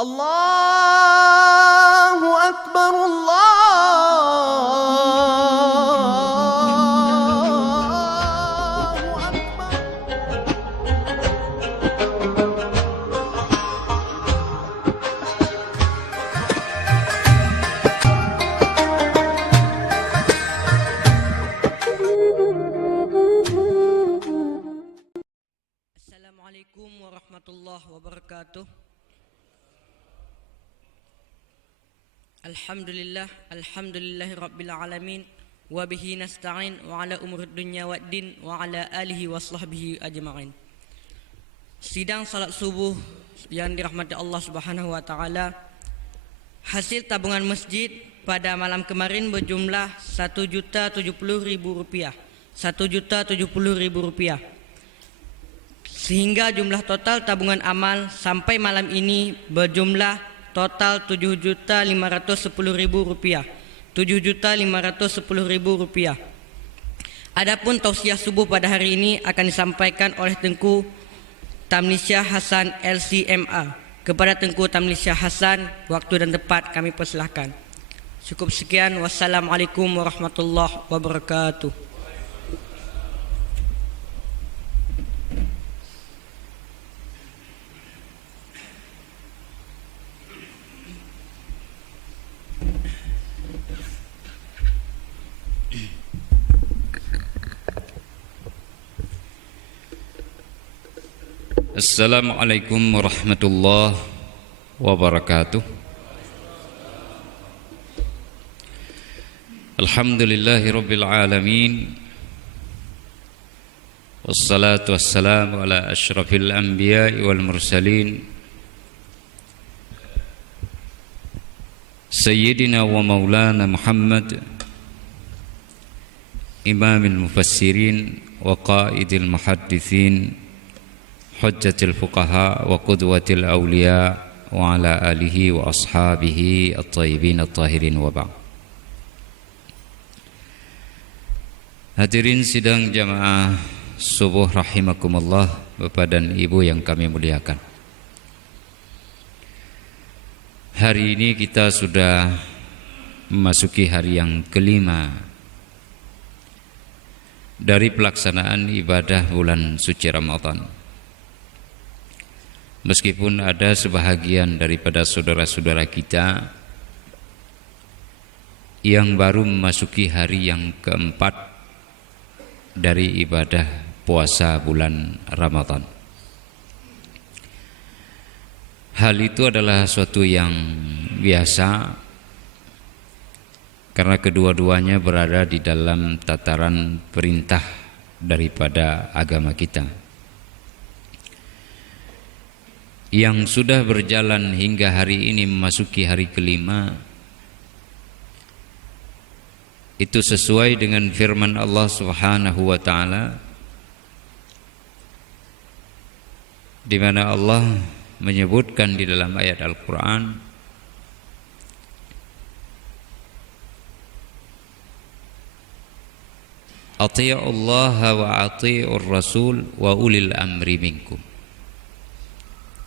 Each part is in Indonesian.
الله أكبر الله أكبر. Assalamualaikum warahmatullahi wabarakatuh. Alhamdulillahi rabbil alamin wa bihi nasta'in wa ala umurid dunya waddin wa ala alihi wa sahbihi ajma'in. Sidang salat subuh yang dirahmati Allah Subhanahu wa taala, hasil tabungan masjid pada malam kemarin berjumlah Rp1.070.000. Rp1.070.000. Sehingga jumlah total tabungan amal sampai malam ini berjumlah total Rp7.510.000. Rp7.510.000. Adapun tausiah subuh pada hari ini akan disampaikan oleh Tengku Tamlisyah Hasan LCMA. Kepada Tengku Tamlisyah Hasan, waktu dan tempat kami persilahkan. Cukup sekian. Wassalamualaikum warahmatullahi wabarakatuh. Assalamualaikum warahmatullahi wabarakatuh. Alhamdulillahi rabbil alamin. Wassalatu wassalamu ala asyrafil anbiya'i wal mursalin, Sayyidina wa maulana Muhammad, imamil mufassirin wa qaidil muhaddithin, hujjatil fuqaha wa qudwatil awliya wa ala alihi wa ashabihi at-tayyibin at-tahirin wa ba'd. Hadirin sidang jamaah subuh rahimakumullah, Bapak dan Ibu yang kami muliakan. Hari ini kita sudah memasuki hari yang kelima dari pelaksanaan ibadah bulan suci Ramadan. Meskipun ada sebahagian daripada saudara-saudara kita yang baru memasuki hari yang keempat dari ibadah puasa bulan Ramadan. Hal itu adalah suatu yang biasa karena kedua-duanya berada di dalam tataran perintah daripada agama kita. Yang sudah berjalan hingga hari ini memasuki hari kelima, itu sesuai dengan firman Allah Subhanahu wa taala, di mana Allah menyebutkan di dalam ayat Al-Qur'an, Athi'ullaha wa athi'ur rasul wa ulil amri minkum.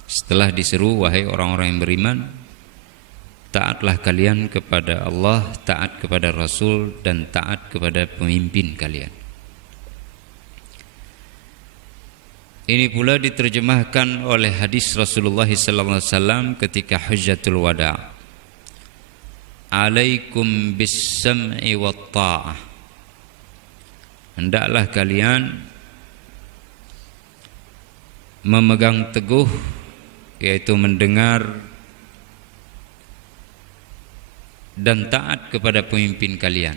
Setelah diseru, wahai orang-orang yang beriman, taatlah kalian kepada Allah, taat kepada Rasul, dan taat kepada pemimpin kalian. Ini pula diterjemahkan oleh hadis Rasulullah SAW ketika Hajjatul Wada'. Alaikum bis-sam'i wat-ta'ah. Hendaklah kalian memegang teguh, yaitu mendengar dan taat kepada pemimpin kalian.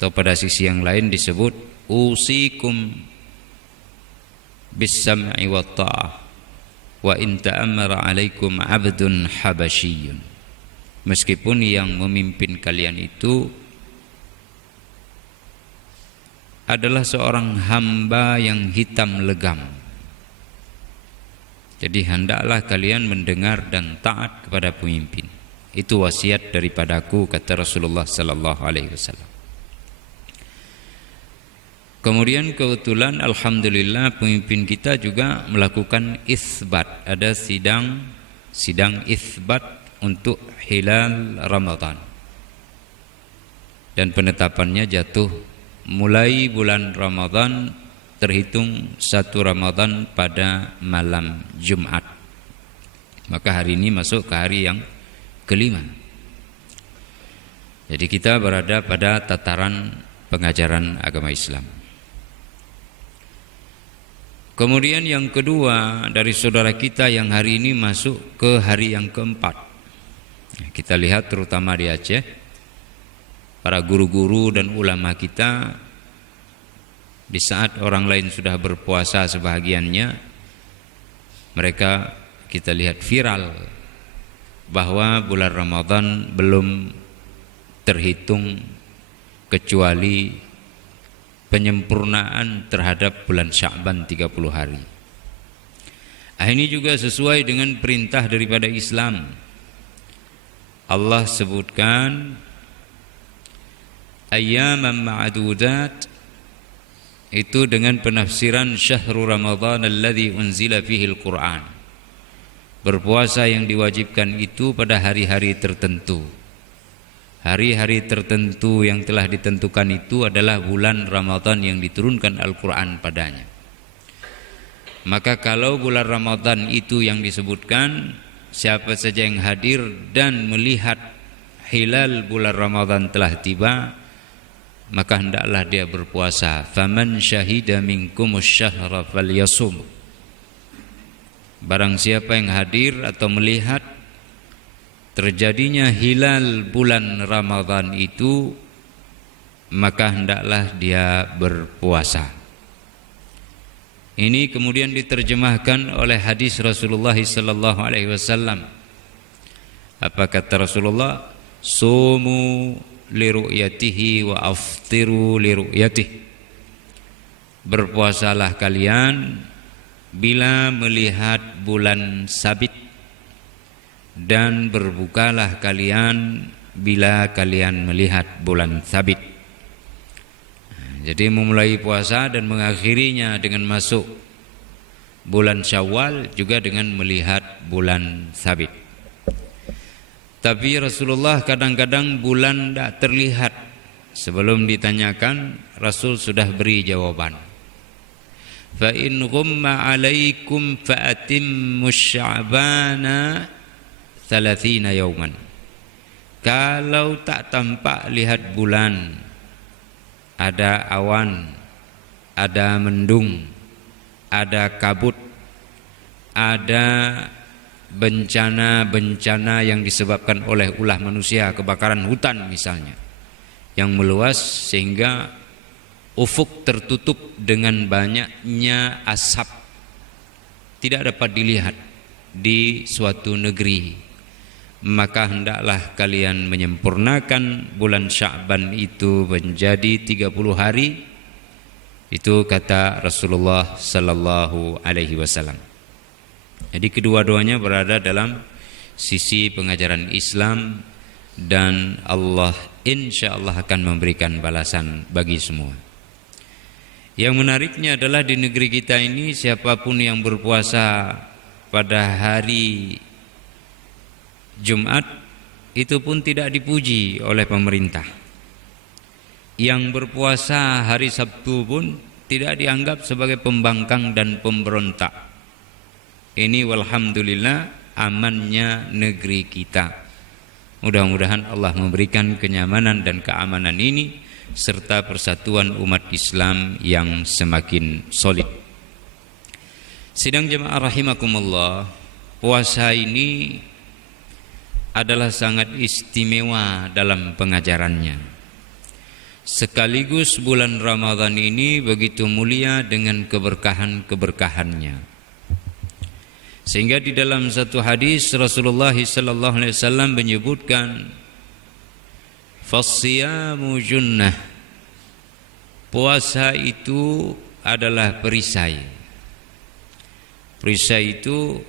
Atau pada sisi yang lain disebut usikum bis-sam'i wa ta'ah wa in ta'ammara 'alaikum 'abdun habasyiyun. Meskipun yang memimpin kalian itu adalah seorang hamba yang hitam legam. Jadi hendaklah kalian mendengar dan taat kepada pemimpin. Itu wasiat daripadaku, kata Rasulullah sallallahu alaihi wasallam. Kemudian kebetulan alhamdulillah pemimpin kita juga melakukan isbat, ada sidang sidang itsbat untuk hilal Ramadan. Dan penetapannya jatuh mulai bulan Ramadan terhitung 1 Ramadan pada malam Jumat. Maka hari ini masuk ke hari yang kelima. Jadi kita berada pada tataran pengajaran agama Islam. Kemudian yang kedua dari saudara kita yang hari ini masuk ke hari yang keempat. Kita lihat terutama di Aceh, para guru-guru dan ulama kita di saat orang lain sudah berpuasa sebahagiannya, mereka kita lihat viral bahwa bulan Ramadan belum terhitung kecuali penyempurnaan terhadap bulan Sya'ban 30 hari. Ini juga sesuai dengan perintah daripada Islam. Allah sebutkan ayyaman ma'dudat itu dengan penafsiran syahrul Ramadan alladzi unzila fihi al-Qur'an. Berpuasa yang diwajibkan itu pada hari-hari tertentu. Hari-hari tertentu yang telah ditentukan itu adalah bulan Ramadan yang diturunkan Al-Qur'an padanya. Maka kalau bulan Ramadan itu yang disebutkan, siapa saja yang hadir dan melihat hilal bulan Ramadan telah tiba, maka hendaklah dia berpuasa. Faman syahida minkumus syahra falyasum. Barang siapa yang hadir atau melihat terjadinya hilal bulan Ramadan itu, maka hendaklah dia berpuasa. Ini kemudian diterjemahkan oleh hadis Rasulullah sallallahu alaihi wasallam. Apa kata Rasulullah? Sumu liru'yatihi wa aftiru liru'yatihi. Berpuasalah kalian bila melihat bulan sabit, dan berbukalah kalian bila kalian melihat bulan sabit. Jadi memulai puasa dan mengakhirinya dengan masuk bulan Syawal juga dengan melihat bulan sabit. Tapi Rasulullah kadang-kadang bulan tidak terlihat. Sebelum ditanyakan, Rasul sudah beri jawaban. Fa in ghumma alaikum fa atimmu sya'bana 30 yauman. Kalau tak tampak lihat bulan, ada awan, ada mendung, ada kabut, ada bencana-bencana yang disebabkan oleh ulah manusia, kebakaran hutan misalnya, yang meluas sehingga ufuk tertutup dengan banyaknya asap, tidak dapat dilihat di suatu negeri, maka hendaklah kalian menyempurnakan bulan Sya'ban itu menjadi 30 hari. Itu kata Rasulullah sallallahu alaihi wasallam. Jadi kedua-duanya berada dalam sisi pengajaran Islam, dan Allah insyaallah akan memberikan balasan bagi semua. Yang menariknya adalah di negeri kita ini, siapapun yang berpuasa pada hari Jumat itu pun tidak dipuji oleh pemerintah. Yang berpuasa hari Sabtu pun tidak dianggap sebagai pembangkang dan pemberontak. Ini walhamdulillah amannya negeri kita. Mudah-mudahan Allah memberikan kenyamanan dan keamanan ini serta persatuan umat Islam yang semakin solid. Sidang jemaah rahimakumullah, puasa ini adalah sangat istimewa dalam pengajarannya. Sekaligus bulan Ramadan ini begitu mulia dengan keberkahan-keberkahannya. Sehingga di dalam satu hadis Rasulullah sallallahu alaihi wasallam menyebutkan, "Fas-siyamu junnah." Puasa itu adalah perisai. Perisai itu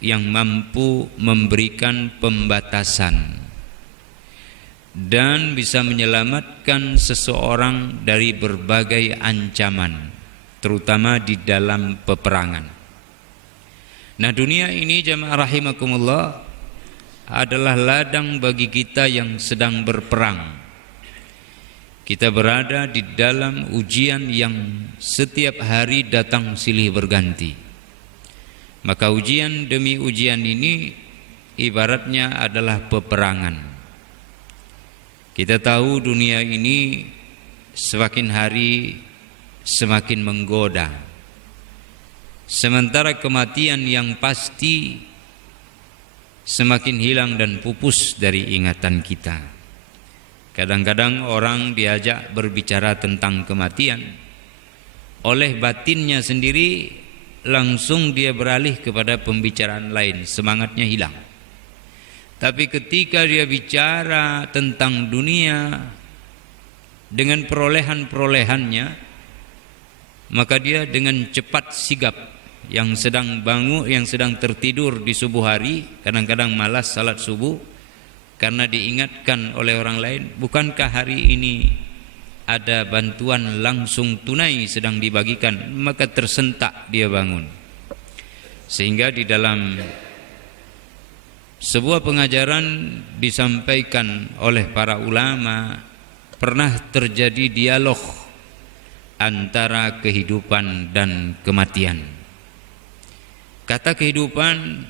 yang mampu memberikan pembatasan dan bisa menyelamatkan seseorang dari berbagai ancaman, terutama di dalam peperangan. Nah, dunia ini jamaah rahimakumullah adalah ladang bagi kita yang sedang berperang. Kita berada di dalam ujian yang setiap hari datang silih berganti. Maka ujian demi ujian ini ibaratnya adalah peperangan. Kita tahu dunia ini semakin hari semakin menggoda. Sementara kematian yang pasti semakin hilang dan pupus dari ingatan kita. Kadang-kadang orang diajak berbicara tentang kematian, oleh batinnya sendiri langsung dia beralih kepada pembicaraan lain, semangatnya hilang. Tapi ketika dia bicara tentang dunia dengan perolehan-perolehannya, maka dia dengan cepat sigap. Yang sedang bangun, yang sedang tertidur di subuh hari, kadang-kadang malas salat subuh karena diingatkan oleh orang lain, bukankah hari ini ada bantuan langsung tunai sedang dibagikan, maka tersentak dia bangun. Sehingga di dalam sebuah pengajaran disampaikan oleh para ulama, pernah terjadi dialog antara kehidupan dan kematian. Kata kehidupan,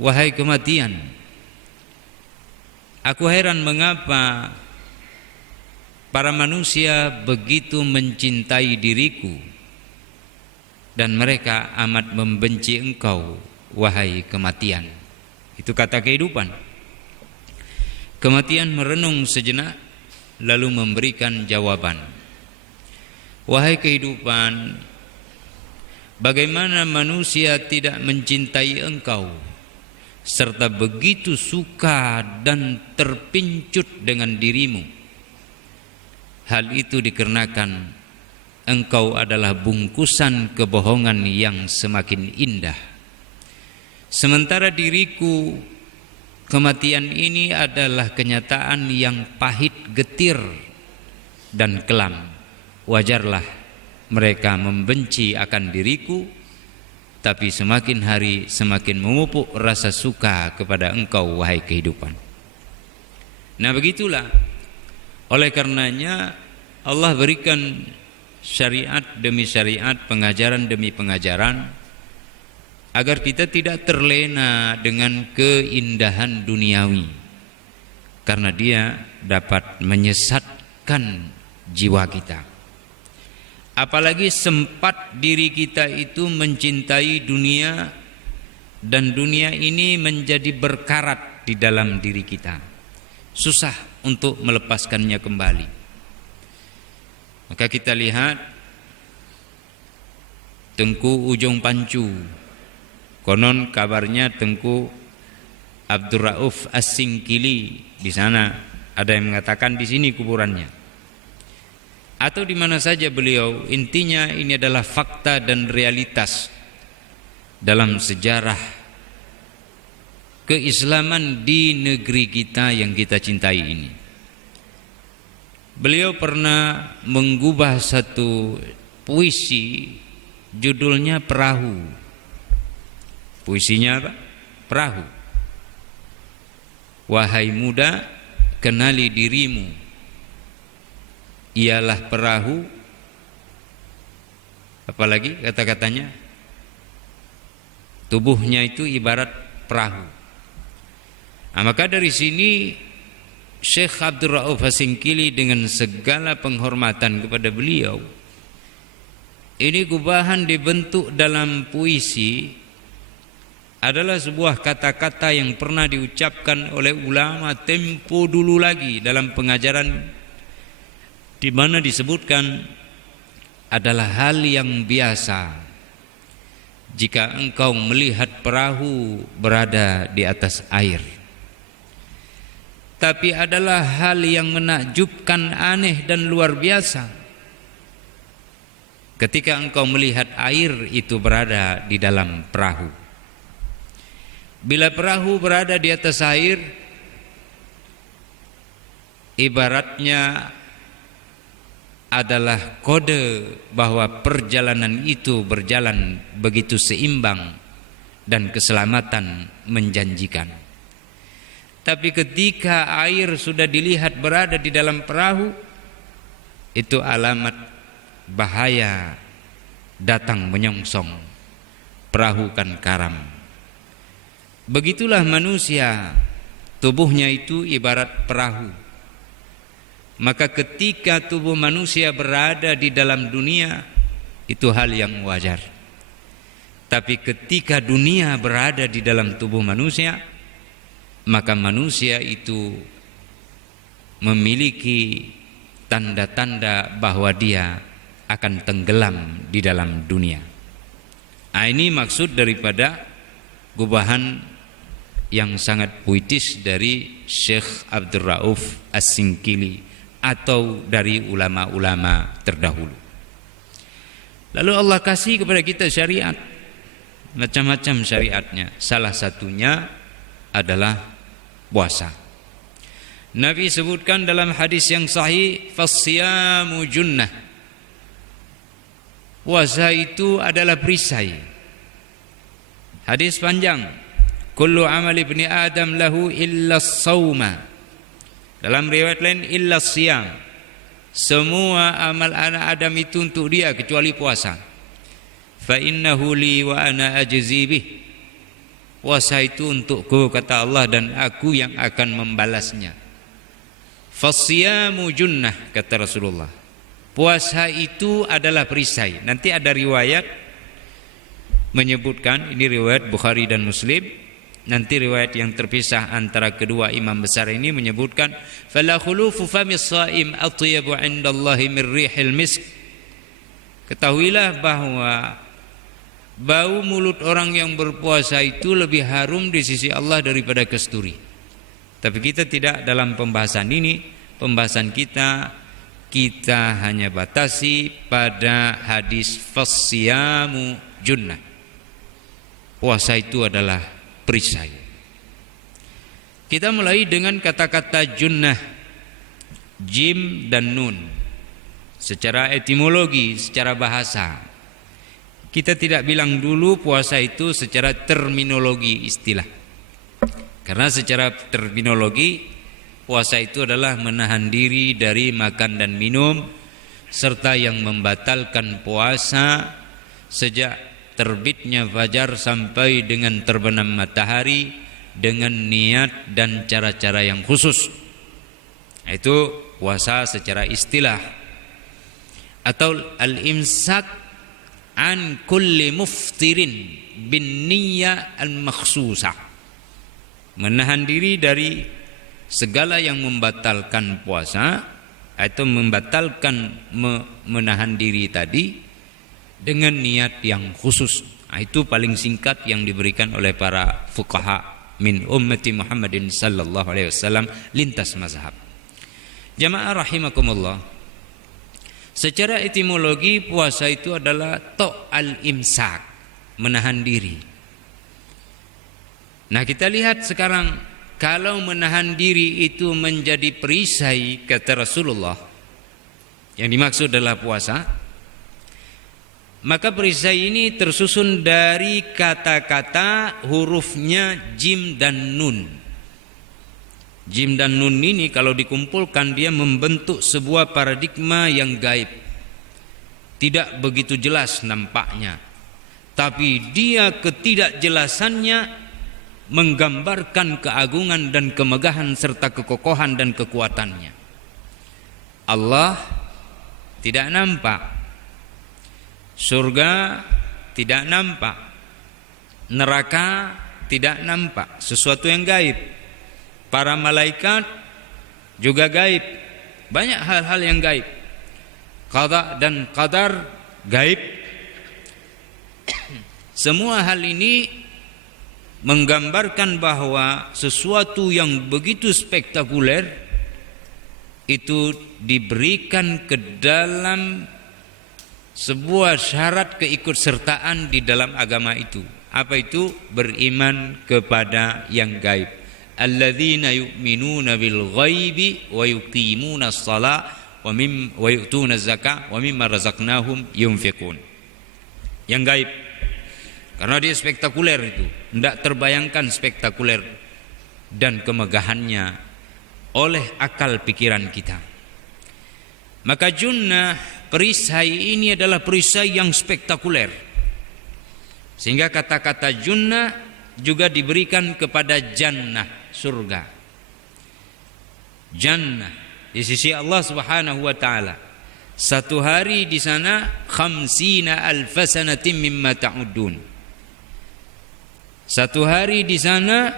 wahai kematian, aku heran mengapa para manusia begitu mencintai diriku dan mereka amat membenci engkau, wahai kematian. Itu kata kehidupan. Kematian merenung sejenak lalu memberikan jawaban. Wahai kehidupan, bagaimana manusia tidak mencintai engkau serta begitu suka dan terpincut dengan dirimu? Hal itu dikarenakan engkau adalah bungkusan kebohongan yang semakin indah. Sementara diriku, kematian ini adalah kenyataan yang pahit, getir dan kelam. Wajarlah mereka membenci akan diriku, tapi semakin hari semakin memupuk rasa suka kepada engkau, wahai kehidupan. Nah, begitulah. Oleh karenanya Allah berikan syariat demi syariat, pengajaran demi pengajaran, agar kita tidak terlena dengan keindahan duniawi, karena dia dapat menyesatkan jiwa kita. Apalagi sempat diri kita itu mencintai dunia, dan dunia ini menjadi berkarat di dalam diri kita, susah untuk melepaskannya kembali. Maka kita lihat Tengku Ujung Pancu, konon kabarnya Tengku Abdul Rauf As-Singkili, di sana ada yang mengatakan di sini kuburannya, atau di mana saja beliau. Intinya ini adalah fakta dan realitas dalam sejarah keislaman di negeri kita yang kita cintai ini. Beliau pernah menggubah satu puisi, judulnya Perahu. Puisinya apa? Perahu. Wahai muda, kenali dirimu, ialah perahu. Apalagi kata-katanya, tubuhnya itu ibarat perahu. Nah, maka dari sini Syekh Abdul Rauf As-Singkili dengan segala penghormatan kepada beliau, ini gubahan dibentuk dalam puisi adalah sebuah kata-kata yang pernah diucapkan oleh ulama tempo dulu lagi dalam pengajaran, di mana disebutkan adalah hal yang biasa jika engkau melihat perahu berada di atas air, tapi adalah hal yang menakjubkan, aneh dan luar biasa ketika engkau melihat air itu berada di dalam perahu. Bila perahu berada di atas air, ibaratnya adalah kode bahwa perjalanan itu berjalan begitu seimbang dan keselamatan menjanjikan. Tapi ketika air sudah dilihat berada di dalam perahu, itu alamat bahaya datang menyongsong. Perahu kan karam. Begitulah manusia, tubuhnya itu ibarat perahu. Maka ketika tubuh manusia berada di dalam dunia, itu hal yang wajar. Tapi ketika dunia berada di dalam tubuh manusia, maka manusia itu memiliki tanda-tanda bahwa dia akan tenggelam di dalam dunia. Nah, ini maksud daripada gubahan yang sangat puitis dari Syekh Abdul Rauf As-Singkili atau dari ulama-ulama terdahulu. Lalu Allah kasih kepada kita syariat, macam-macam syariatnya. Salah satunya adalah puasa. Nabi sebutkan dalam hadis yang sahih, "Fas-siyamu junnah." Puasa itu adalah perisai. Hadis panjang, "Kullu amali ibni Adam lahu illa as-sawma." Dalam riwayat lain, "illa as-siyam." Semua amal anak Adam itu untuk dia kecuali puasa. "Fa innahu li wa ana ajzi bih." Puasa itu untukku, kata Allah, dan aku yang akan membalasnya. Fasiyamu junnah, kata Rasulullah. Puasa itu adalah perisai. Nanti ada riwayat menyebutkan, ini riwayat Bukhari dan Muslim. Nanti riwayat yang terpisah antara kedua imam besar ini menyebutkan, "Fala khulufu famis shaim atyabu 'indallahi min rihil misk." Ketahuilah bahwa bau mulut orang yang berpuasa itu lebih harum di sisi Allah daripada kasturi. Tapi kita tidak dalam pembahasan ini. Pembahasan kita hanya batasi pada hadis fasiyamu junnah. Puasa itu adalah perisai. Kita mulai dengan kata-kata junnah, jim dan nun. Secara etimologi, secara bahasa. Kita tidak bilang dulu puasa itu secara terminologi istilah. Karena secara terminologi, puasa itu adalah menahan diri dari makan dan minum, serta yang membatalkan puasa sejak terbitnya fajar sampai dengan terbenam matahari dengan niat dan cara-cara yang khusus. Itu puasa secara istilah. Atau al-imsak an kulli muftirin bin niyyah al-makhsusah. Menahan diri dari segala yang membatalkan puasa atau membatalkan menahan diri tadi dengan niat yang khusus. Itu paling singkat yang diberikan oleh para fuqaha min ummati Muhammadin sallallahu alaihi wasallam lintas mazhab. Jamaah rahimakumullah. Secara etimologi puasa itu adalah al-imsak, menahan diri. Nah, kita lihat sekarang, kalau menahan diri itu menjadi perisai, kata Rasulullah, yang dimaksud adalah puasa, maka perisai ini tersusun dari kata-kata hurufnya jim dan nun. Jim dan nun ini kalau dikumpulkan dia membentuk sebuah paradigma yang gaib. Tidak begitu jelas nampaknya, tapi dia ketidakjelasannya menggambarkan keagungan dan kemegahan serta kekokohan dan kekuatannya. Allah tidak nampak, surga tidak nampak, neraka tidak nampak, sesuatu yang gaib. Para malaikat juga gaib. Banyak hal-hal yang gaib. Qada dan qadar gaib. Semua hal ini menggambarkan bahwa sesuatu yang begitu spektakuler itu diberikan ke dalam sebuah syarat keikutsertaan di dalam agama itu. Apa itu? Beriman kepada yang gaib. Alladzina yu'minuna bil ghaibi wa yuqimuna as-shalah wa yu'tuna az-zakah wa mimma razaqnahum yunfiqun. Yang gaib. Karena dia spektakuler itu, tidak terbayangkan spektakuler dan kemegahannya oleh akal pikiran kita. Maka Junnah, perisai ini adalah perisai yang spektakuler. Sehingga kata-kata Junnah juga diberikan kepada jannah, surga. Jannah di sisi Allah Subhanahu wa taala. Satu hari di sana 50 alf sanatin mimma ta'udun. Satu hari di sana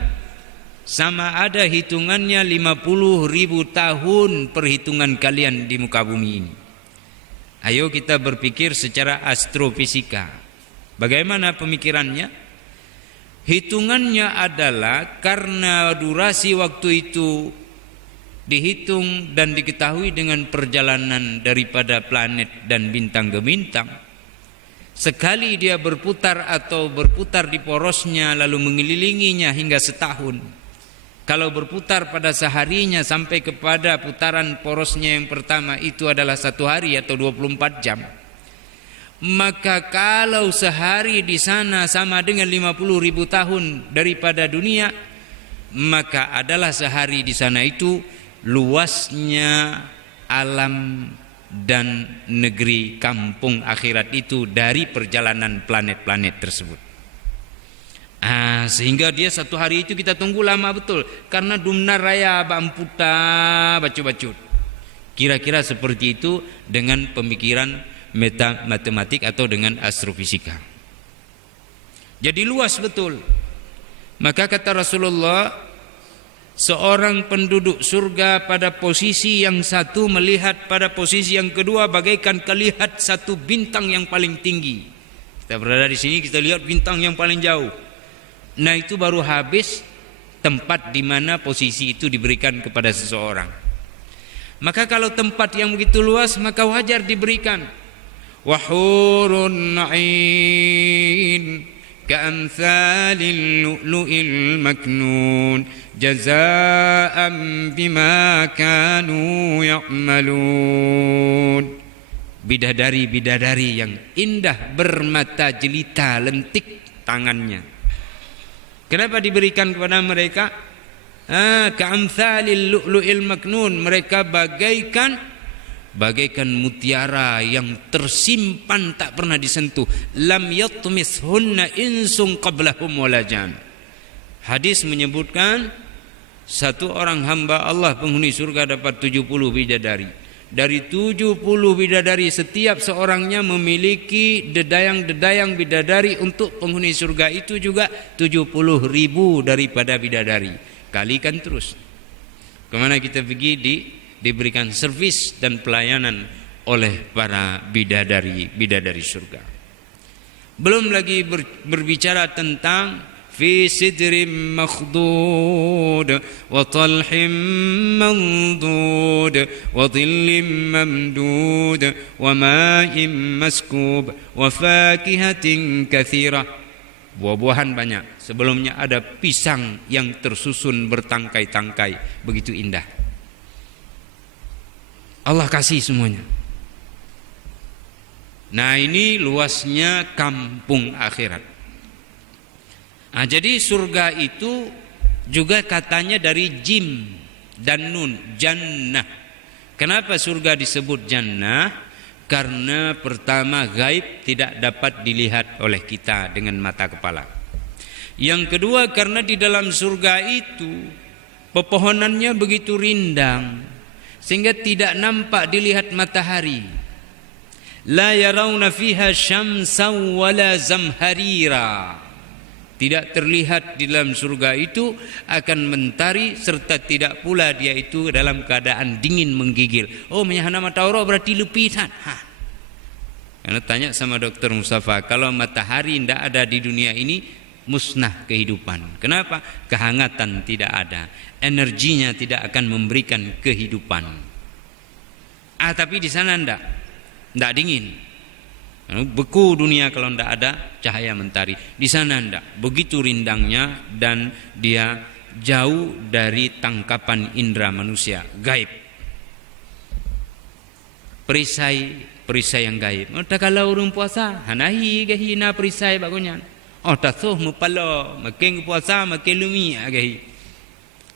sama ada hitungannya 50.000 tahun perhitungan kalian di muka bumi ini. Ayo kita berpikir secara astrofisika. Bagaimana pemikirannya? Hitungannya adalah karena durasi waktu itu dihitung dan diketahui dengan perjalanan daripada planet dan bintang ke bintang. Sekali dia berputar atau berputar di porosnya lalu mengelilinginya hingga setahun. Kalau berputar pada seharinya sampai kepada putaran porosnya yang pertama itu adalah 1 hari atau 24 jam. Maka kalau sehari di sana sama dengan 50.000 tahun daripada dunia, maka adalah sehari di sana itu luasnya alam dan negeri kampung akhirat itu dari perjalanan planet-planet tersebut. Sehingga dia 1 hari itu kita tunggu lama betul karena dumna raya bamputa bacut-bacut. Kira-kira seperti itu dengan pemikiran matematik atau dengan astrofisika. Jadi luas betul. Maka kata Rasulullah, seorang penduduk surga pada posisi yang satu melihat pada posisi yang kedua bagaikan kelihat satu bintang yang paling tinggi. Kita berada di sini, kita lihat bintang yang paling jauh. Nah, itu baru habis tempat di mana posisi itu diberikan kepada seseorang. Maka kalau tempat yang begitu luas, maka wajar diberikan. Wahurun na'in ka'amthalil lu'lu'il maknun jaza'an bima kanu ya'malun. Bidadari-bidadari yang indah bermata jelita lentik tangannya. Kenapa diberikan kepada mereka? Ka'amthalil lu'lu'il maknun, mereka bagaikan mutiara yang tersimpan tak pernah disentuh. Lam yatmishunna insun qablahum wala jan. Hadis menyebutkan satu orang hamba Allah penghuni surga dapat 70 bidadari. Dari 70 bidadari setiap seorangnya memiliki dedayang-dedayang bidadari. Untuk penghuni surga itu juga 70.000 daripada bidadari. Kalikan terus. Kemana kita pergi diberikan servis dan pelayanan oleh para bidadari surga. Belum lagi berbicara tentang fi sidrin makhdud wa talhim mandud wa dhillim mamdud wa ma'in maskub wa fakihatin katsirah. Buah-buahan banyak. Sebelumnya ada pisang yang tersusun bertangkai-tangkai, begitu indah. Allah kasih semuanya. Nah, ini luasnya kampung akhirat. Jadi surga itu juga katanya dari jim dan nun, jannah. Kenapa surga disebut jannah? Karena pertama gaib, tidak dapat dilihat oleh kita dengan mata kepala. Yang kedua karena di dalam surga itu pepohonannya begitu rindang sehingga tidak nampak dilihat matahari. La yarawna fiha syamsan wala zamharira. Tidak terlihat di dalam surga itu akan mentari, serta tidak pula dia itu dalam keadaan dingin menggigil. Oh, menyahana matauro berarti lepitan. Karena tanya sama Dr. Mustafa, kalau matahari tidak ada di dunia ini, musnah kehidupan. Kenapa? Kehangatan tidak ada, energinya tidak akan memberikan kehidupan. Tapi di sana tidak dingin. Beku dunia kalau tidak ada cahaya mentari. Di sana tidak. Begitu rindangnya dan dia jauh dari tangkapan indera manusia. Gaib. Perisai yang gaib. Kalau urung puasa, hanahi gahina perisai bagunya. Oh tasuh mupala, makin puasa makin lumi agahi.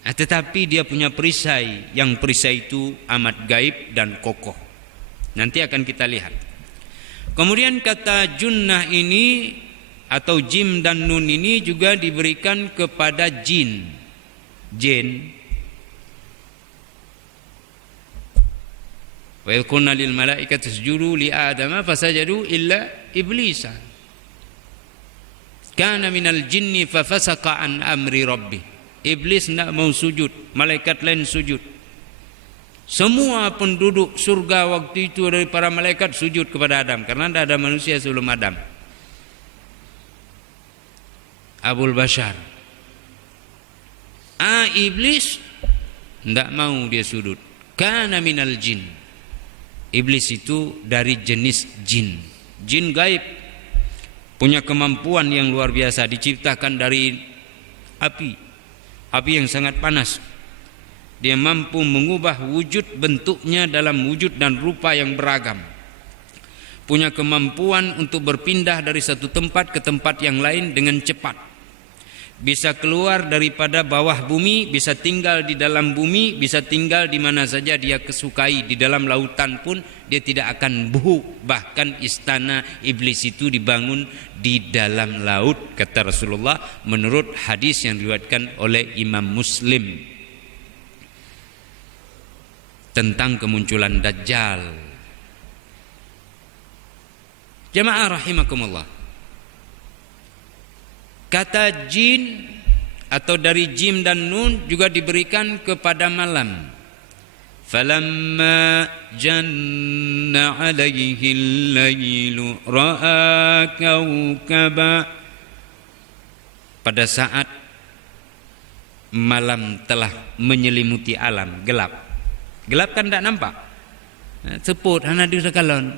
Tetapi dia punya perisai, yang perisai itu amat gaib dan kokoh. Nanti akan kita lihat. Kemudian kata junnah ini atau jim dan nun ini juga diberikan kepada jin. Wa yaqulna lil malaikati isjudu li adama fasajadu illa iblisa kana minal jinni fafasaqa an amri rabbih. Iblis tidak mau sujud, malaikat lain sujud. Semua penduduk surga waktu itu dari para malaikat sujud kepada Adam karena tidak ada manusia sebelum Adam. Abul Bashar. Iblis tidak mau dia sujud. Kana minal jin. Iblis itu dari jenis jin. Jin gaib, punya kemampuan yang luar biasa, diciptakan dari api yang sangat panas. Dia mampu mengubah wujud bentuknya dalam wujud dan rupa yang beragam. Punya kemampuan untuk berpindah dari satu tempat ke tempat yang lain dengan cepat. Bisa keluar daripada bawah bumi, bisa tinggal di dalam bumi, bisa tinggal di mana saja dia kesukai. Di dalam lautan pun dia tidak akan buhu. Bahkan istana iblis itu dibangun di dalam laut, kata Rasulullah menurut hadis yang diriwayatkan oleh Imam Muslim tentang kemunculan Dajjal. Jamaah rahimakumullah. Kata jin atau dari jim dan nun juga diberikan kepada malam. Falamma janna alaihi al-lailu ra'a kawkaba. Pada saat malam telah menyelimuti alam, gelap. Gelap kan tidak nampak. Seput hana di sekalon.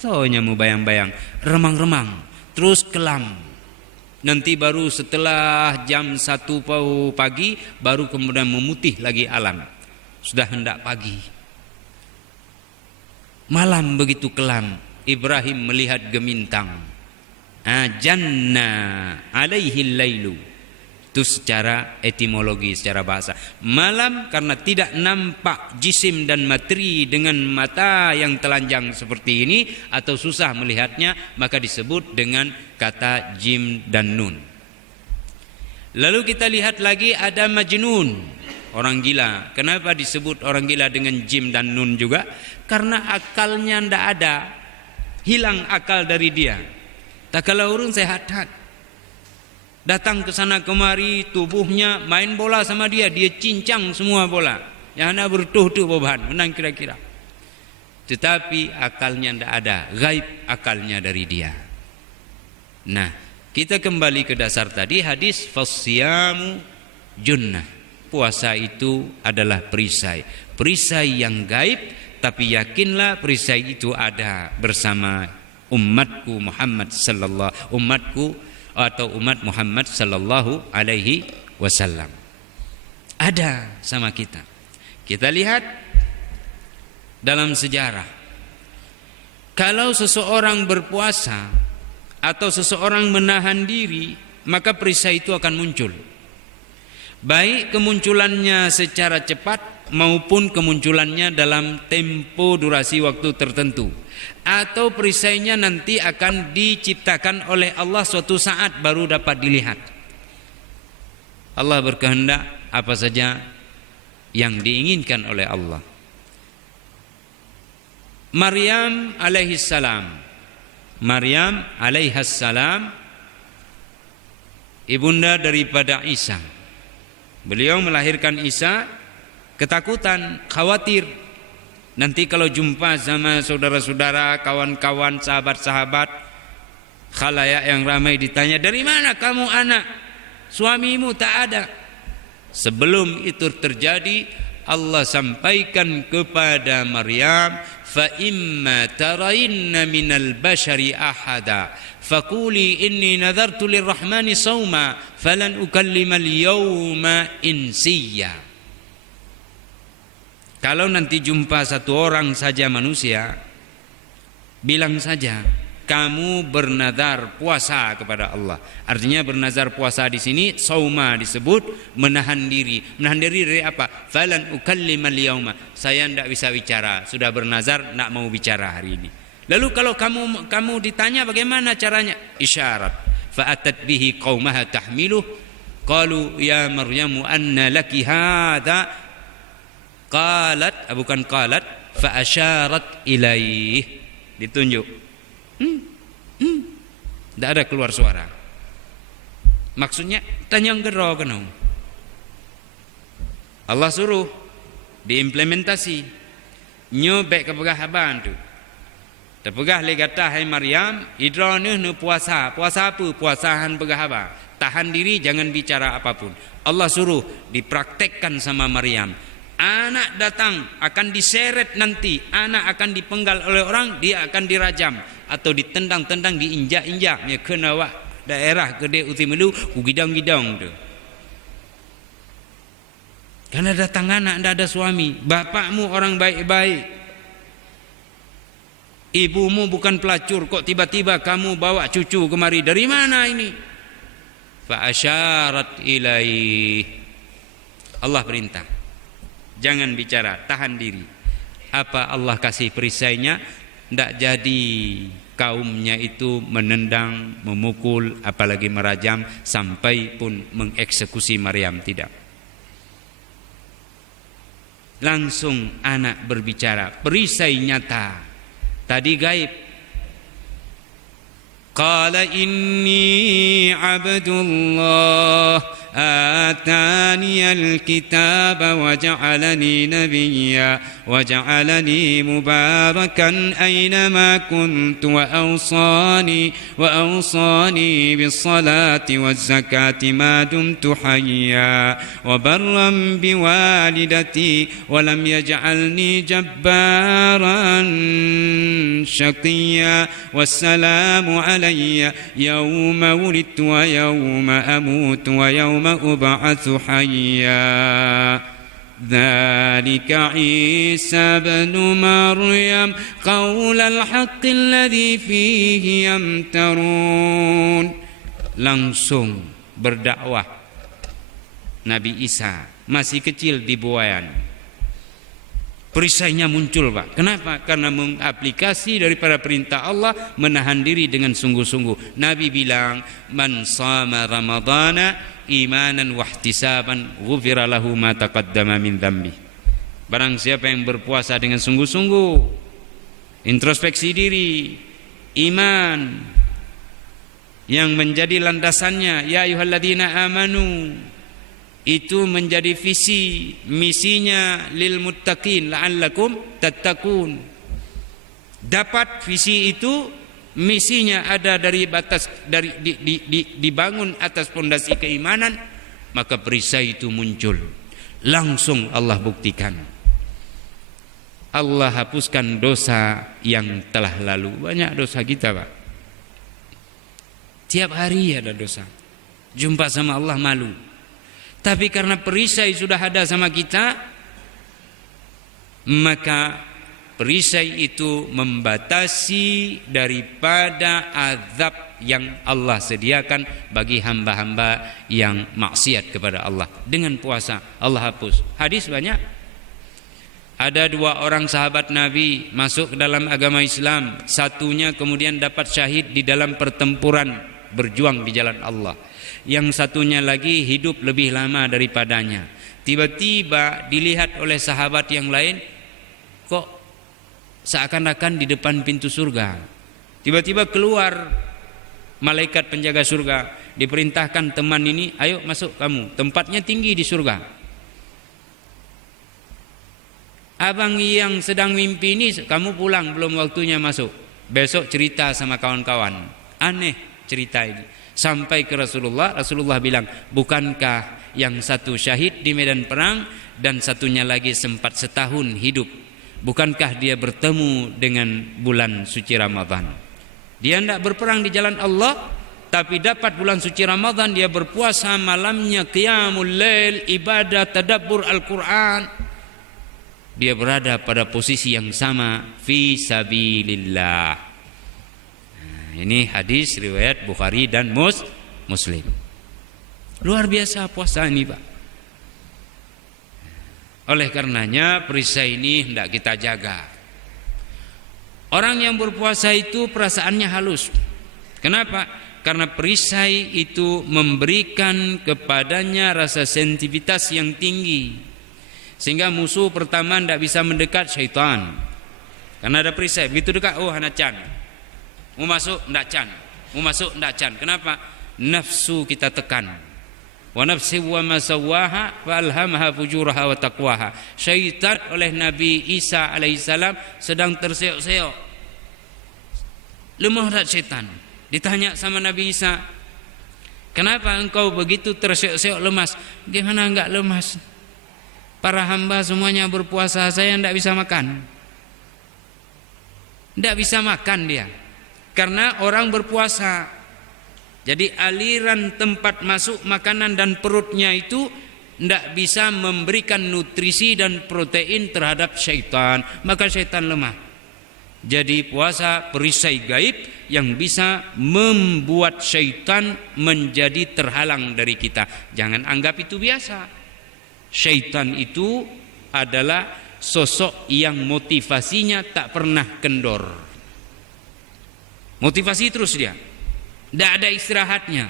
Soalnya mau bayang-bayang, remang-remang, terus kelam. Nanti baru setelah jam 1 pagi baru kemudian memutih lagi alam. Sudah hendak pagi. Malam begitu kelam. Ibrahim melihat gemintang. Janna alaihi lailu. Itu secara etimologi, secara bahasa. Malam karena tidak nampak jisim dan materi dengan mata yang telanjang seperti ini atau susah melihatnya, maka disebut dengan kata jim dan nun. Lalu kita lihat lagi ada majnun, orang gila. Kenapa disebut orang gila dengan jim dan nun juga? Karena akalnya tidak ada, hilang akal dari dia. Tak kalau orang sehat-sehat. Datang ke sana kemari, tubuhnya main bola sama dia cincang semua bola. Yang ada bertuh-tuh beban, menang kira-kira. Tetapi akalnya tidak ada, gaib akalnya dari dia. Nah, kita kembali ke dasar tadi, hadis fasyamu junnah. Puasa itu adalah perisai. Perisai yang gaib, tapi yakinlah perisai itu ada bersama umatku Muhammad sallallahu umat Muhammad sallallahu alaihi wasallam. Ada sama kita. Kita lihat dalam sejarah. Kalau seseorang berpuasa atau seseorang menahan diri, maka perisai itu akan muncul. Baik kemunculannya secara cepat maupun kemunculannya dalam tempo durasi waktu tertentu. Atau perisainya nanti akan diciptakan oleh Allah suatu saat baru dapat dilihat. Allah berkehendak apa saja yang diinginkan oleh Allah. Maryam alaihissalam, ibunda daripada Isa. Beliau melahirkan Isa, ketakutan, khawatir. Nanti kalau jumpa sama saudara-saudara, kawan-kawan, sahabat-sahabat, khalayak yang ramai ditanya, dari mana kamu anak? Suamimu tak ada. Sebelum itu terjadi, Allah sampaikan kepada Maryam, fa imma tarayinna minal bashari ahada faquli inni nadartu lirrahmani sawma falan ukallimal yawma insiya. Kalau nanti jumpa satu orang saja manusia, bilang saja, kamu bernazar puasa kepada Allah. Artinya bernazar puasa di sini sauma disebut menahan diri. Menahan diri dari apa? Falan ukallimal yauma. Saya tidak bisa bicara. Sudah bernazar tidak mau bicara hari ini. Lalu kalau kamu ditanya bagaimana caranya? Isyarat. Fa'atat bihi qaumaha tahmiluh. Qalu ya Maryamu anna laki hadha. Qalat, bukan qalat, fa asyarat ilaih. Ditunjuk. Tidak ada keluar suara. Maksudnya tanya gero kena. Allah suruh diimplementasi. Nyo baik ke pegah haban tu. Terpegah le kata hai Maryam, idronuh nu puasa. Puasa apa? Puasahan pegah haba. Tahan diri, jangan bicara apapun. Allah suruh dipraktekkan sama Maryam. Anak datang akan diseret nanti, anak akan dipenggal oleh orang, dia akan dirajam atau ditendang-tendang, diinjak-injak. Ya kena wak daerah gede uti melu gidang-gidang tu. Karena datang anak tidak ada suami, bapakmu orang baik-baik, ibumu bukan pelacur, kok tiba-tiba kamu bawa cucu kemari, dari mana ini? Fa asyarat ilaih. Allah perintah, jangan bicara, tahan diri. Apa Allah kasih perisainya? Tidak jadi kaumnya itu menendang, memukul, apalagi merajam sampai pun mengeksekusi Maryam, tidak. Langsung anak berbicara, perisai nyata. Tadi gaib. Qala inni abdullah آتاني الكتاب وجعلني نبيا وجعلني مباركا أينما كنت وأوصاني بالصلاة والزكاة ما دمت حيا وبرا بوالدتي ولم يجعلني جبارا شقيا والسلام علي يوم ولدت ويوم أموت ويوم أبعث حيا ذلك عيسى بن مريم قول الحق الذي فيه يمترون. Langsung berdakwah Nabi Isa masih kecil di buayan. Perisainya muncul, Pak. Kenapa? Karena mengaplikasi daripada perintah Allah, menahan diri dengan sungguh-sungguh. Nabi bilang, man sama ramadana imanan wahtisaban ghufira lahu ma taqaddama min dzambi. Barang siapa yang berpuasa dengan sungguh-sungguh, introspeksi diri, iman yang menjadi landasannya, ya ayyuhalladzina amanu, itu menjadi visi misinya lil muttaqin la'allakum tattaqun. Dapat visi itu, misinya ada dari batas dari dibangun atas pondasi keimanan, maka perisai itu muncul. Langsung Allah buktikan. Allah hapuskan dosa yang telah lalu. Banyak dosa kita, Pak. Tiap hari ada dosa. Jumpa sama Allah malu. Tapi karena perisai sudah ada sama kita, maka perisai itu membatasi daripada azab yang Allah sediakan bagi hamba-hamba yang maksiat kepada Allah. Dengan puasa Allah hapus. Hadis banyak. Ada 2 orang sahabat Nabi masuk ke dalam agama Islam. Satunya kemudian dapat syahid di dalam pertempuran berjuang di jalan Allah. Yang satunya lagi hidup lebih lama daripadanya. Tiba-tiba dilihat oleh sahabat yang lain, kok seakan-akan di depan pintu surga. Tiba-tiba keluar malaikat penjaga surga, diperintahkan teman ini, ayo masuk kamu, tempatnya tinggi di surga. Abang yang sedang mimpi ini, kamu pulang, belum waktunya masuk. Besok cerita sama kawan-kawan. Aneh cerita ini. Sampai ke Rasulullah, Rasulullah bilang, bukankah yang satu syahid di medan perang dan satunya lagi sempat setahun hidup? Bukankah dia bertemu dengan bulan suci Ramadan? Dia tidak berperang di jalan Allah, tapi dapat bulan suci Ramadan, dia berpuasa malamnya, qiyamul lail, ibadah, tadabbur Al-Quran. Dia berada pada posisi yang sama, fi sabilillah. Nah, ini hadis riwayat Bukhari dan Muslim. Luar biasa puasa ini, Pak. Oleh karenanya perisai ini hendak kita jaga. Orang yang berpuasa itu perasaannya halus. Kenapa? Karena perisai itu memberikan kepadanya rasa sensitivitas yang tinggi, sehingga musuh pertama tidak bisa mendekat, syaitan. Karena ada perisai, begitu dekat, oh hana can, mau masuk ndak can, mau masuk ndak can. Kenapa? Nafsu kita tekan. Wa nafsi wa ma sawaha fa alhamaha fujuraha wa taqwaha. Syaitan oleh Nabi Isa alaihissalam sedang terseok-seok. Lemah tak syaitan? Ditanya sama Nabi Isa, kenapa engkau begitu terseok-seok lemas? Gimana enggak lemas? Para hamba semuanya berpuasa, saya enggak bisa makan. Enggak bisa makan dia. Karena orang berpuasa. Jadi aliran tempat masuk makanan dan perutnya itu tidak bisa memberikan nutrisi dan protein terhadap syaitan, maka syaitan lemah. Jadi puasa perisai gaib yang bisa membuat syaitan menjadi terhalang dari kita. Jangan anggap itu biasa. Syaitan itu adalah sosok yang motivasinya tak pernah kendor. Motivasi terus dia. Tidak ada istirahatnya.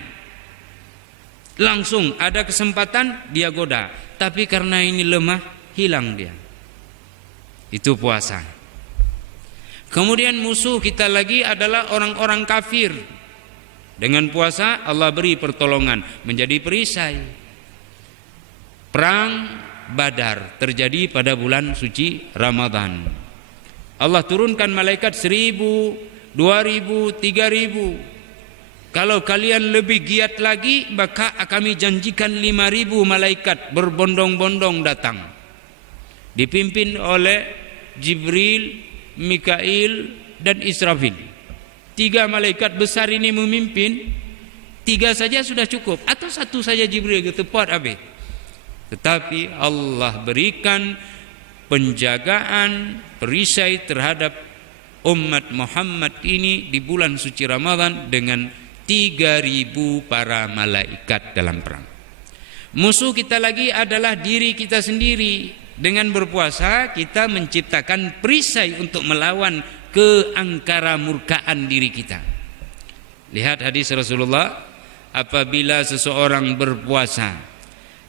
Langsung ada kesempatan dia goda. Tapi karena ini lemah, hilang dia. Itu puasa. Kemudian musuh kita lagi adalah orang-orang kafir. Dengan puasa Allah beri pertolongan, menjadi perisai. Perang Badar terjadi pada bulan suci Ramadan. Allah turunkan malaikat 1000, 2000, 3000. Kalau kalian lebih giat lagi, maka kami janjikan 5.000 malaikat berbondong-bondong datang. Dipimpin oleh Jibril, Mikail, dan Israfil. 3 malaikat besar ini memimpin. 3 saja sudah cukup. Atau 1 saja Jibril tepat habis. Tetapi Allah berikan penjagaan perisai terhadap umat Muhammad ini di bulan suci Ramadan dengan 3.000 para malaikat dalam perang. Musuh kita lagi adalah diri kita sendiri. Dengan berpuasa kita menciptakan perisai untuk melawan keangkara murkaan diri kita. Lihat hadis Rasulullah, apabila seseorang berpuasa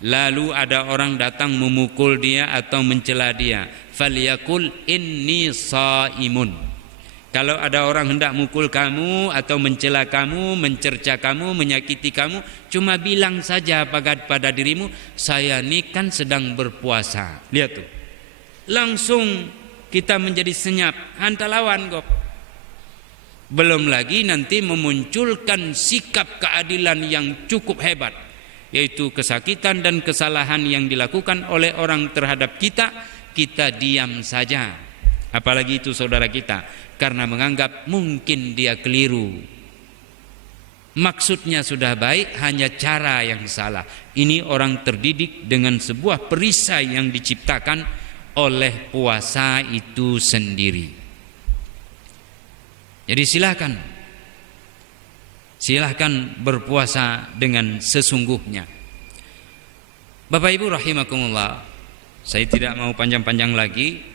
lalu ada orang datang memukul dia atau mencela dia, falyakul inni shaimun. Kalau ada orang hendak mukul kamu atau mencela kamu, mencerca kamu, menyakiti kamu, cuma bilang saja pada dirimu, saya ini kan sedang berpuasa. Lihat tuh. Langsung kita menjadi senyap, hantar lawan kok. Belum lagi nanti memunculkan sikap keadilan yang cukup hebat, yaitu kesakitan dan kesalahan yang dilakukan oleh orang terhadap kita, kita diam saja. Apalagi itu saudara kita, karena menganggap mungkin dia keliru. Maksudnya sudah baik, hanya cara yang salah. Ini orang terdidik dengan sebuah perisai yang diciptakan oleh puasa itu sendiri. Jadi silahkan berpuasa dengan sesungguhnya. Bapak Ibu rahimakumullah, saya tidak mau panjang-panjang lagi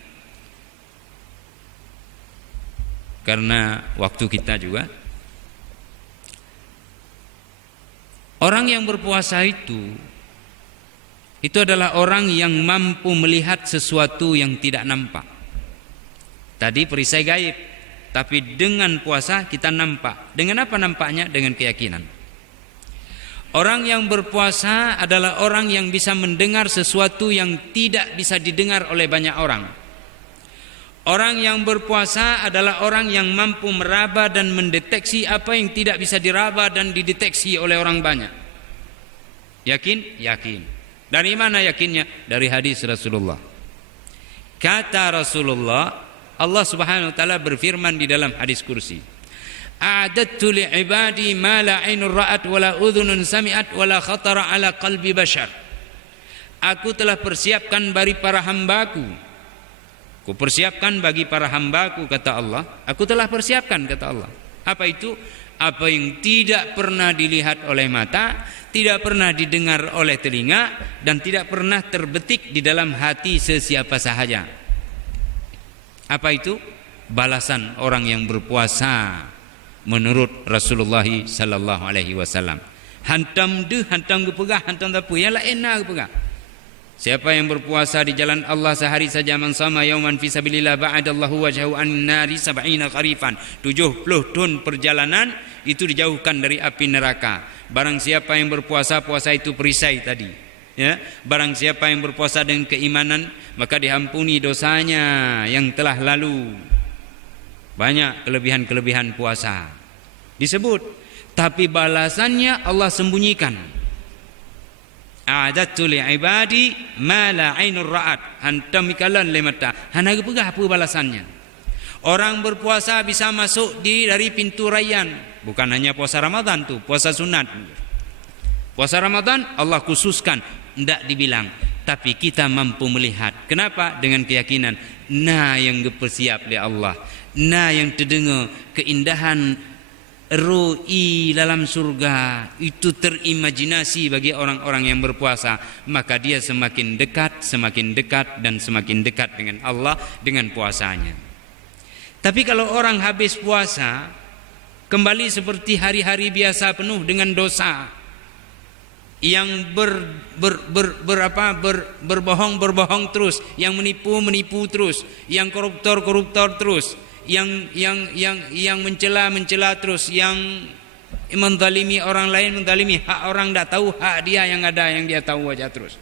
karena waktu kita juga. Orang yang berpuasa itu adalah orang yang mampu melihat sesuatu yang tidak nampak. Tadi perisai gaib, tapi dengan puasa kita nampak. Dengan apa nampaknya? Dengan keyakinan. Orang yang berpuasa adalah orang yang bisa mendengar sesuatu yang tidak bisa didengar oleh banyak orang. Orang yang berpuasa adalah orang yang mampu meraba dan mendeteksi apa yang tidak bisa diraba dan dideteksi oleh orang banyak. Yakin? Yakin. Dari mana yakinnya? Dari hadis Rasulullah. Kata Rasulullah, Allah Subhanahu wa taala berfirman di dalam hadis kursi, a'adattu li'ibadi ma la 'ainun ra'at wa la udhunun sami'at wa la khatara 'ala qalbi bashar. Aku telah persiapkan bagi para hambaku. Ku persiapkan bagi para hambaku, kata Allah. Aku telah persiapkan, kata Allah. Apa itu? Apa yang tidak pernah dilihat oleh mata, tidak pernah didengar oleh telinga, dan tidak pernah terbetik di dalam hati sesiapa sahaja. Apa itu? Balasan orang yang berpuasa menurut Rasulullah sallallahu alaihi wasallam. Hantam gepegah, hantam tapu yang lain nak gepegah. Siapa yang berpuasa di jalan Allah sehari saja, man sama yauman fi sabilillah ba'adallahu wajhahu an-nari 70 kharifan. 70 tahun perjalanan itu dijauhkan dari api neraka. Barang siapa yang berpuasa, puasa itu perisai tadi. Ya, barang siapa yang berpuasa dengan keimanan, maka diampuni dosanya yang telah lalu. Banyak kelebihan-kelebihan puasa disebut, tapi balasannya Allah sembunyikan. A'adatu li'ibadi ma la 'ainur ra'at, hantam ikalan lemata. Hana gepegah apa balasannya. Orang berpuasa bisa masuk dari pintu rayyan. Bukan hanya puasa Ramadan tuh, puasa sunat. Puasa Ramadan Allah khususkan, tidak dibilang, tapi kita mampu melihat. Kenapa? Dengan keyakinan, nah yang dipersiap oleh Allah, nah yang terdengar keindahan ru'i dalam surga itu terimajinasi bagi orang-orang yang berpuasa, maka dia semakin dekat dan semakin dekat dengan Allah dengan puasanya. Tapi kalau orang habis puasa kembali seperti hari-hari biasa penuh dengan dosa, yang berbohong terus, yang menipu terus, yang koruptor terus, yang mencela terus, yang menzalimi orang lain, menzalimi hak orang, tidak tahu hak dia yang ada, yang dia tahu aja terus.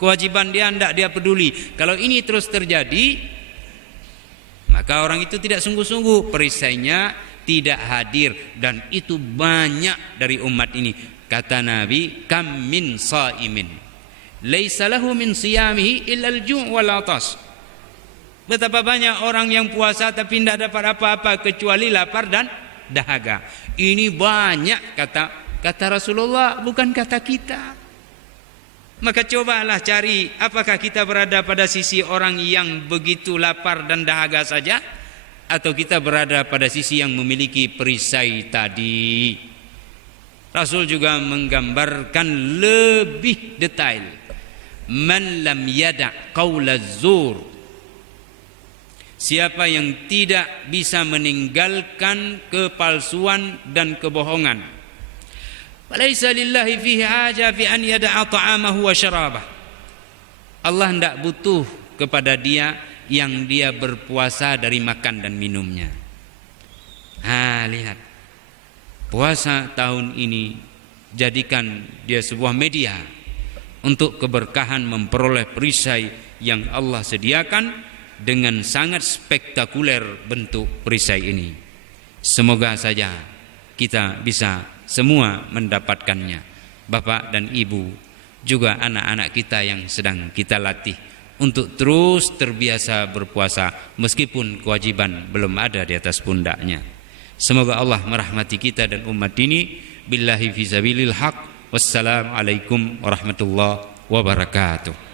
Kewajiban dia tidak dia peduli. Kalau ini terus terjadi, maka orang itu tidak sungguh-sungguh, perisainya tidak hadir, dan itu banyak dari umat ini. Kata Nabi, kam min saimin laisa lahu min siyamihi illa al-ju' wal 'atash. Betapa banyak orang yang puasa tapi tidak dapat apa-apa kecuali lapar dan dahaga. Ini banyak kata Rasulullah, bukan kata kita. Maka cobalah cari, apakah kita berada pada sisi orang yang begitu lapar dan dahaga saja, atau kita berada pada sisi yang memiliki perisai tadi. Rasul juga menggambarkan lebih detail. Man lam yada' qaula zur, siapa yang tidak bisa meninggalkan kepalsuan dan kebohongan, falaisa lillahi fihi haja fi an yada'a ta'amahu wa syarabah. Allah tidak butuh kepada dia yang dia berpuasa dari makan dan minumnya. Lihat, puasa tahun ini jadikan dia sebuah media untuk keberkahan memperoleh perisai yang Allah sediakan dengan sangat spektakuler bentuk perisai ini. Semoga saja kita bisa semua mendapatkannya. Bapak dan ibu, juga anak-anak kita yang sedang kita latih untuk terus terbiasa berpuasa meskipun kewajiban belum ada di atas pundaknya. Semoga Allah merahmati kita dan umat ini. Billahi fi sabilil haq. Wassalamualaikum warahmatullahi wabarakatuh.